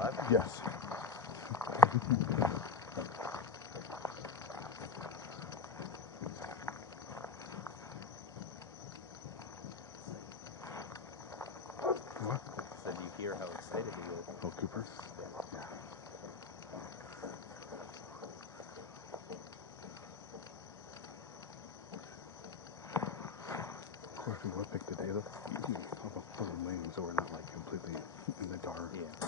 alive? Yes. What? So do you hear how excited he is? Oh, Cooper? Yeah. Yeah. Of course, we would pick the day of the lane, so we're not like completely in the dark. Yeah.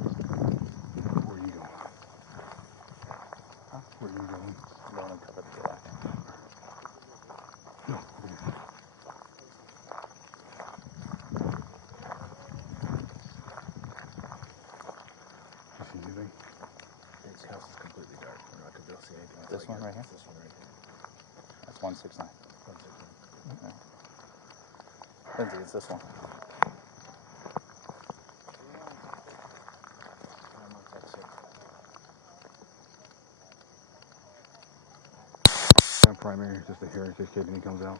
Where are you going? Huh? Where are you going? I'm going to cover the black. No, over here. You see anything? This house is completely dark. We're not going to be able to see anything. This one right here? This one right here. That's 169. 169. Yeah. Lindsay, it's this one. Primary, just to hear in case Kevin comes out.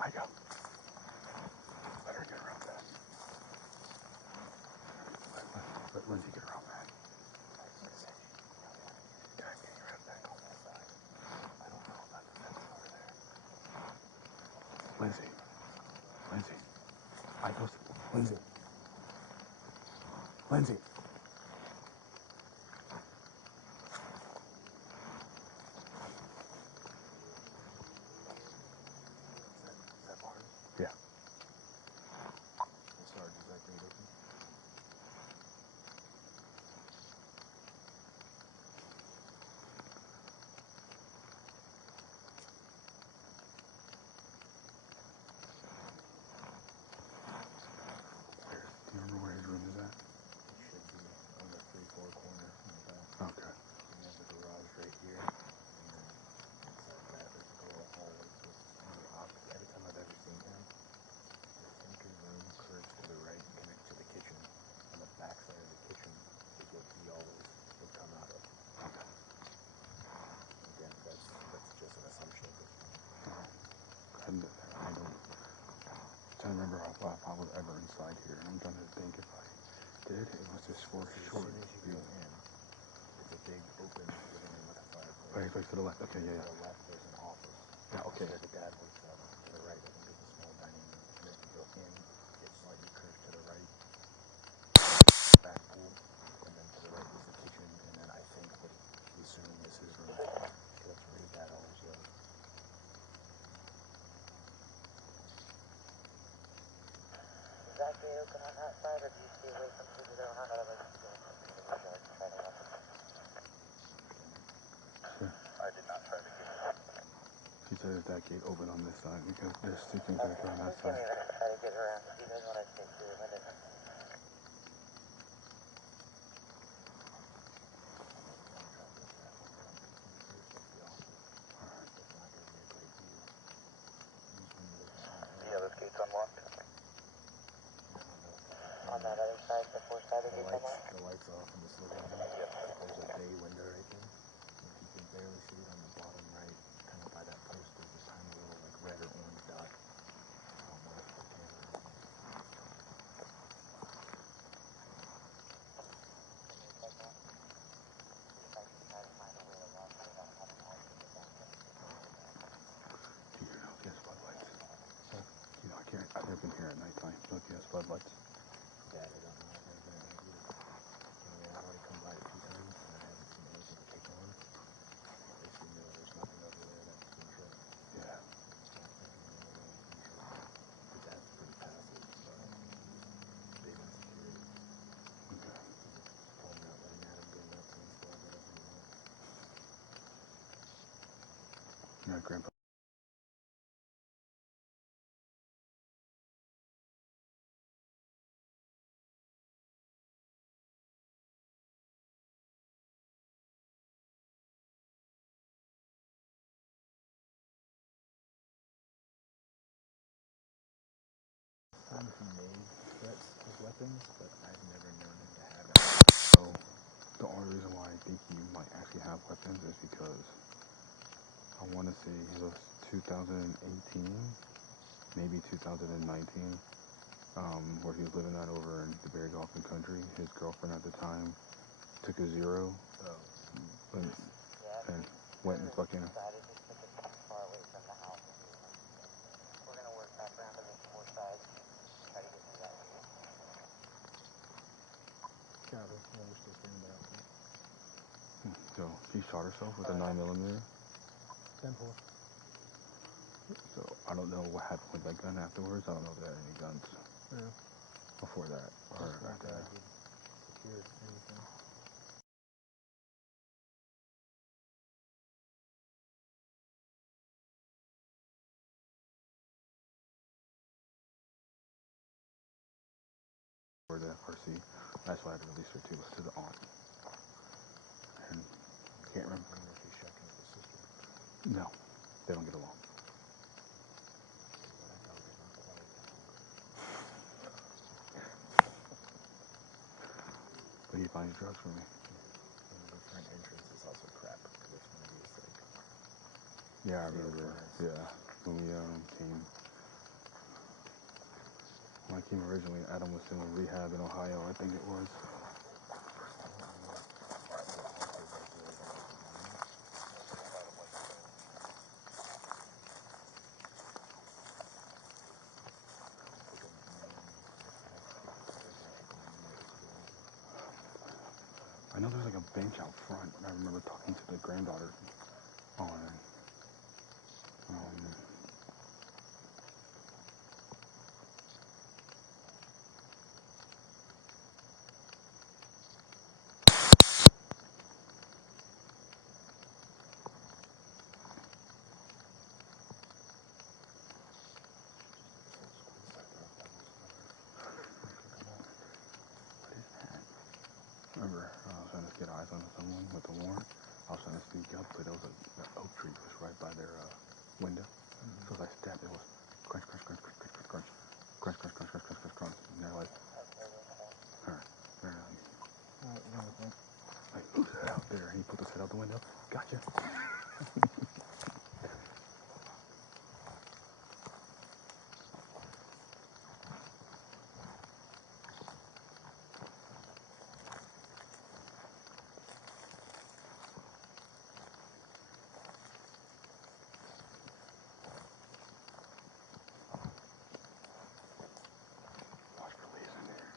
Igo. Let her get around that. Let Lindsay get around that. Guys, get your head back on that side. I don't know about the fence over there. Lindsay. Lindsay. Igo's. Lindsay. Lindsay. Is that Barnes? Yeah. Sorry, does that gate open? Do you remember where his room is at? It should be on the 3-4 corner in the back. Okay. And there's a garage right here. And then inside that, there's like a little hallway. So it's on the opposite. Every time I've ever seen him, I think his room curves to the right and connects to the kitchen. On the back side of the kitchen is what he always would come out of. Okay. Again, that's just an assumption at this point. I don't. I'm trying to remember if I was ever inside here, and I'm trying to think if I did. It was just for As short. soon as you go in, it's a big open living room with a fireplace. Okay, so to the left. Okay, yeah, To yeah. the left, there's an office. Yeah, okay. That's where the dad works out. To the right, I think it's a small dining room. And as you go in, it slightly curves to the right. Back pool. And then to the right is the kitchen. And then I think what he's assuming is his room. That's where his dad always lives. Is that gate open on that side, or do you stay away from people that are on the other side? I did not try to get it. She said that that gate open on this side because there's two things that are on that Give me side. a minute to try to get around. If you guys want to stay through it, let it. Yeah, this gate's unlocked. On that other side, the fourth side of the gate's unlocked? The lights off in this living room. There's a bay window right there. If you can barely see it on the bottom right, kind of by that post, there's this tiny little like red or orange dot. I don't know if the camera is on. Do you know if he has floodlights? Huh? You know, I've never been here at nighttime. Do you know if he has floodlights? That I don't know. I've never been out here either. I mean, I've already come by it 2 times, and I haven't seen anything to pick on. At least we know there's nothing over there that's been tripped. Yeah. So I think we know where it's been tripped. But that's pretty passive, but big on security. Okay. You just told him not letting Adam go nuts, and he still has whatever he wants. Yeah, Grandpa. He made threats with weapons, but I've never known him to have any. So, the only reason why I think you might actually have weapons is because I want to say it was 2018, maybe 2019, where he was living out over in DEBARY Golf and Country. His girlfriend at the time took a zero Oh. and went and fucking. Decided just to get kind of far away from the house. We're gonna work back around to the 4 sides, try to get through that way. Copy. Yeah, we're still standing by outside. So she shot herself with a 9mm. 10-4. So I don't know what happened with that gun afterwards. I don't know if they had any guns Yeah. before that or Just one after guy that. would secure anything. Or the RC. That's why I had to release her to the aunt. And can't remember. I don't know if he's shucking with his sister. No, they don't get along. But that dog is not quiet that long. But he finds drugs for me. And the front entrance is also crap because it's going to be a sick. Yeah, I Zero remember. furnace. Yeah, when we came. When I came originally, Adam was still in rehab in Ohio, I think it was. I know there's like a bench out front. I remember talking to the granddaughter on remember, I was trying to get eyes on someone with a warrant. I was trying to sneak up, but there was an oak tree was right by their window. So as I stepped, it was crunch, crunch, crunch, crunch, crunch, crunch, crunch, crunch, crunch, crunch, crunch, crunch, crunch. And they're like, alright, they're like, who's that out there? And he put his head out the window. Gotcha. Watch police in there.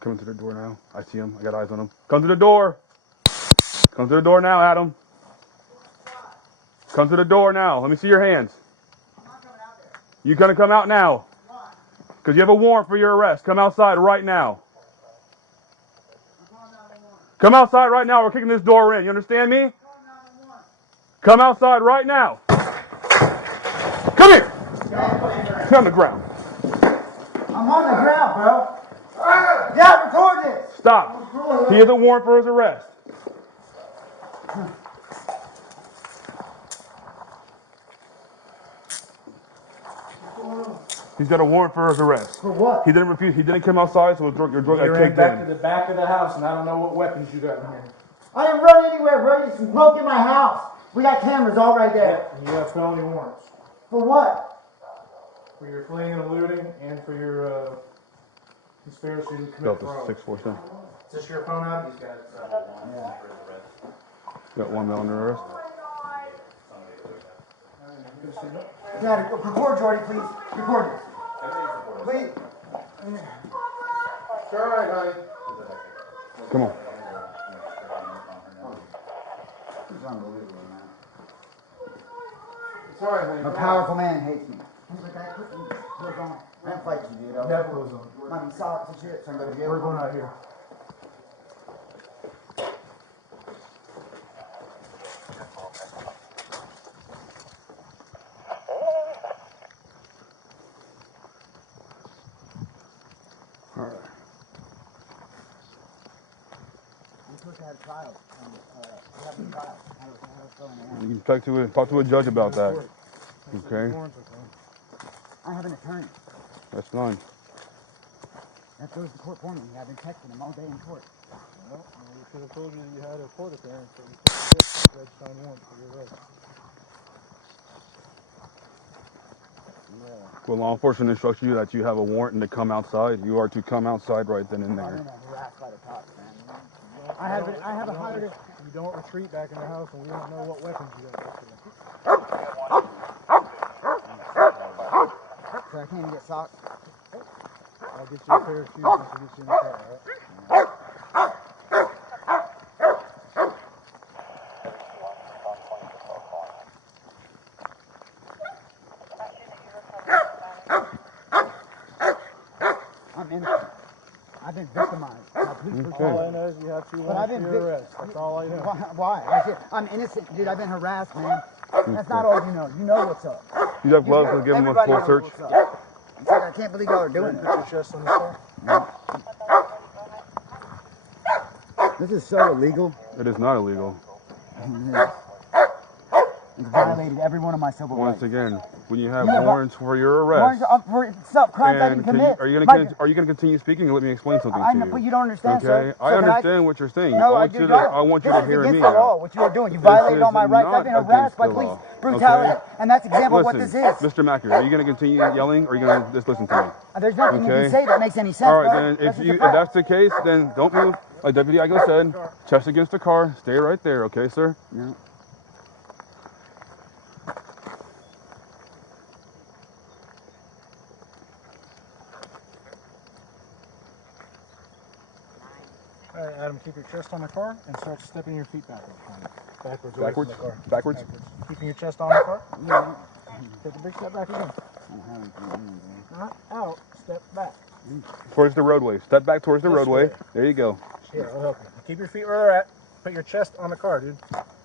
Coming to the door now. I see him. I got eyes on him. Come to the door. Come to the door now, Adam. Come to the door now. Let me see your hands. I'm not coming out there. You gonna come out now? Why? Because you have a warrant for your arrest. Come outside right now. I'm calling 911. Come outside right now. We're kicking this door in. You understand me? I'm calling 911. Come outside right now. Come here. Sit on the ground. I'm on the ground, bro. Yeah, record this. Stop. He has a warrant for his arrest. He's got a warrant for his arrest. For what? He didn't refuse. He didn't come outside, so your drug got You ran kicked back to in. the back of the house, and I don't know what weapons you got in here. I didn't run anywhere, bro. You smoke in my house. We got cameras all right there. And you have felony warrants For what? for your fleeing and eluding, and for your conspiracy to commit Delta fraud. 647. Is this your phone out? He's got it. Yeah. Got 1 man under arrest. Dad, record Jordy, please. Record this. Please. It's all right, honey. Come on. It's unbelievable, man. It's all right, honey. A powerful man hates me. He's like, I put some clothes on. I didn't fight you, dude. I Never clothes on. I mean, socks and shit, so I'm going to jail. We're going out here. All right. We're supposed to have a trial. We're having a trial. How going on? You can talk to a judge about that. Okay. I have an attorney. That's fine. That goes to court for me. I've been texting him all day in court. Well, we should have told you that you had a court appearance, so you could have signed warrant for your arrest. Well, law enforcement instructs you that you have a warrant and to come outside. You are to come outside right then and I've there. been harassed by the cops, man. I have a hundred. You don't retreat back in the house, and we don't know what weapons you got next to you. So I can't even get socks. I'll get you a pair of shoes once we get you in the car, all right? I'm innocent. I've been victimized. Now, please Okay. All I know is you have 2 But I've warrants for been your arrest. That's all I know. Why? I'm innocent, dude. I've been harassed, man. That's not all you know. You know what's up. You have gloves to give him a Everybody full knows search. what's up. It's like, I can't believe y'all are doing Put it. your chest on the car. This is so illegal. It is not illegal. It's violated every one of my civil Once rights. again, when you have Yeah, but- warrants for your Warrants arrest, are for stuff, crimes I didn't commit. are you My- going to continue speaking or let me explain something I to know, you? but you don't understand, Okay, sir. I So can understand what you're saying. No, I I do not. want you This to is hear against me the out. law. What you are doing, you violated all my is rights. I've not been harassed by against the police law, brutality, okay? and that's an example of what Listen, this is. Mr. Macker, are you going to continue yelling or are you going to just listen to me? There's nothing you Okay. can say that makes any sense, All right, bro. then, That's just a if fact. that's the case, then don't move. Like Deputy Igo said, chest against the car, stay right there, okay, sir? No. All right, Adam, keep your chest on the car and start stepping your feet backwards. Backwards away Backwards? from the car. Backwards? Keeping your chest on the car. Yeah. Take a big step back again. Not out, step back. Towards the roadway. Step back towards the This roadway. way. There you go. Here, I'll help you. Keep your feet where they're at. Put your chest on the car, dude.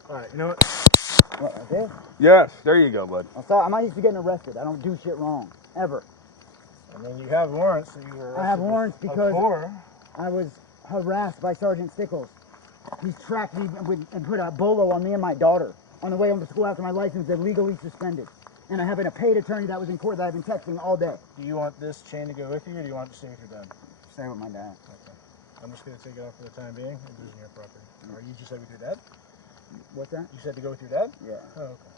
All right, you know what? What, right there? Yes, there you go, bud. I'm not used to getting arrested. I don't do shit wrong. Ever. I mean, you have warrants. So you were I have arrested warrants because before. I was harassed by Sergeant Nichols. He's tracked me and put a bolo on me and my daughter on the way home to school after my license illegally suspended. And I have a paid attorney that was in court that I've been texting all day. Do you want this chain to go with you, or do you want it to stay with your dad? Stay with my dad. Okay. I'm just going to take it off for the time being. It isn't your property. Or you just said with your dad? What's that? You said to go with your dad? Yeah. Oh, okay.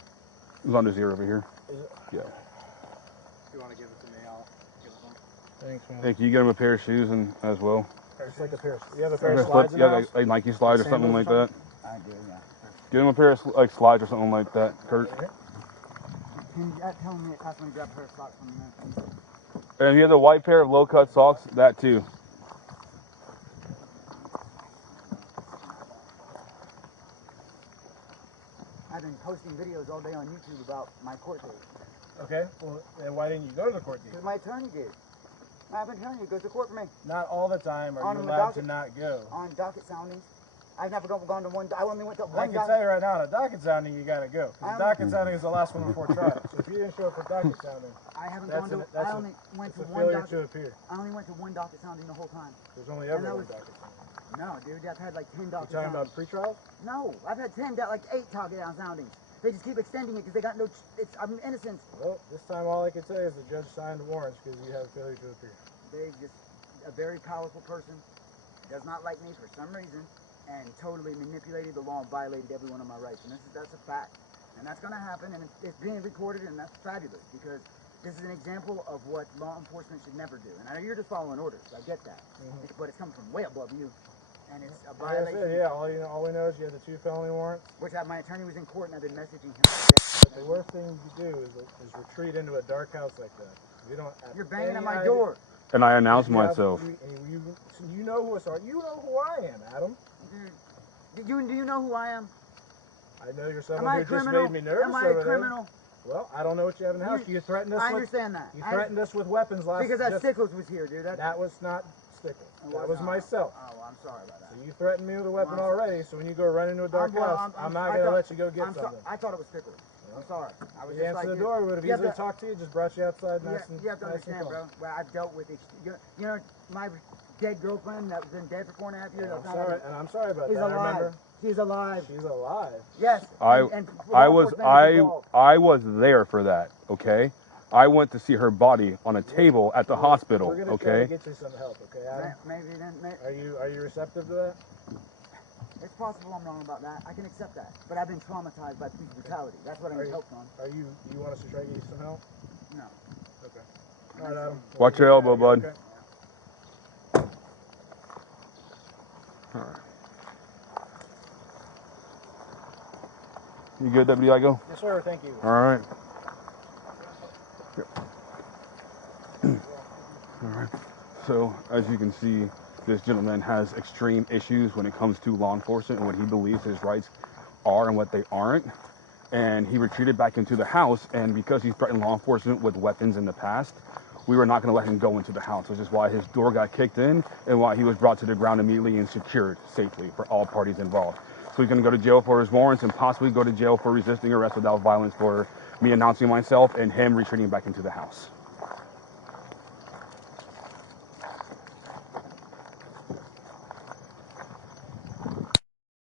It's on his ear over here. Is it? Yeah. If you want to give it to me, I'll give it home. Thanks, man. Hey, can you get him a pair of shoes and as well? It's like a pair. You have a pair of Okay, slides in yeah, the house? like Nike slides or something like that. I do, yeah. Get him a pair of slides or something like that, Kurt. Okay. Can you tell me it costs me to grab a pair of socks from the man? And if you have the white pair of low-cut socks, that too. posting videos all day on YouTube about my court date. Okay, well, then why didn't you go to the court date? Because my attorney did. I have an attorney who goes to court for me. Not all the time are On you the allowed to docket. not go. On docket soundings. I've never gone to one. I only went to I one can docket. tell you right now, on a docket sounding, you gotta go. 'Cause I'm- the docket sounding is the last one before trial. So if you didn't show up for docket sounding, I haven't that's gone to. that's I only went it's to a one failure docket. to appear. I only went to one docket sounding the whole time. There's only And ever that one was- docket sounding. No, dude, I've had like 10 You docket talking about soundings. pre-trial? No, I've had 10, like 8 docket soundings. They just keep extending it because they got no. I'm innocent. Well, this time all I can say is the judge signed the warrants because you have failure to appear. They just a very powerful person does not like me for some reason and totally manipulated the law and violated every one of my rights. And that's a fact. And that's going to happen, and it's being recorded, and that's fabulous because this is an example of what law enforcement should never do. And I know you're just following orders. I get that, but it's coming from way above you, and it's a Like I violation. said, yeah, all we know is you had the 2 felony warrants. Which my attorney was in court, and I've been messaging him. But the worst thing you do is retreat into a dark house like that. You don't. Have You're banging any at my idea- door. And I announced You have- myself. You know who I You know who I am, Adam. Dude, do you know who I am? I know you're Am someone I who a just criminal? made me nervous Am I over a there. criminal? Well, I don't know what you have in the house. You threatened us. I understand that. You threatened us with weapons last. Because that just- Stickles was here, dude. That was not Stickles. It That was not. myself. Oh, I'm sorry about that. So you threatened me with a weapon Well, already. So when you go run into a dark house, I'm not going to let you go get something. I thought it was Stickles. I'm sorry. I was You just answered like the door. We would have you have easily to- talked to you. Just brought you outside You, nice and you have to nice and understand, calm. bro. Well, I've dealt with you know, my dead girlfriend that was in dead for 4.5 years. I'm sorry, and I'm sorry about She's that. I alive. remember. She's alive. She's alive. Yes. I and law enforcement is involved. I was there for that. Okay, I went to see her body on a table at the hospital. We're gonna try to Okay, get you some help. Okay, Adam? Maybe then. Are you receptive to that? It's possible I'm wrong about that. I can accept that. But I've been traumatized by police brutality. That's what I need help on. You want us to try to get you some help? No. Okay. All right, Adam. Watch your elbow, bud. Okay. you good, Deputy Igo? Yes, sir. Thank you. All right. All right. So, as you can see, this gentleman has extreme issues when it comes to law enforcement and what he believes his rights are and what they aren't. And he retreated back into the house, and because he threatened law enforcement with weapons in the past, we were not going to let him go into the house, which is why his door got kicked in and why he was brought to the ground immediately and secured safely for all parties involved. So he's going to go to jail for his warrants and possibly go to jail for resisting arrest without violence for me announcing myself and him retreating back into the house.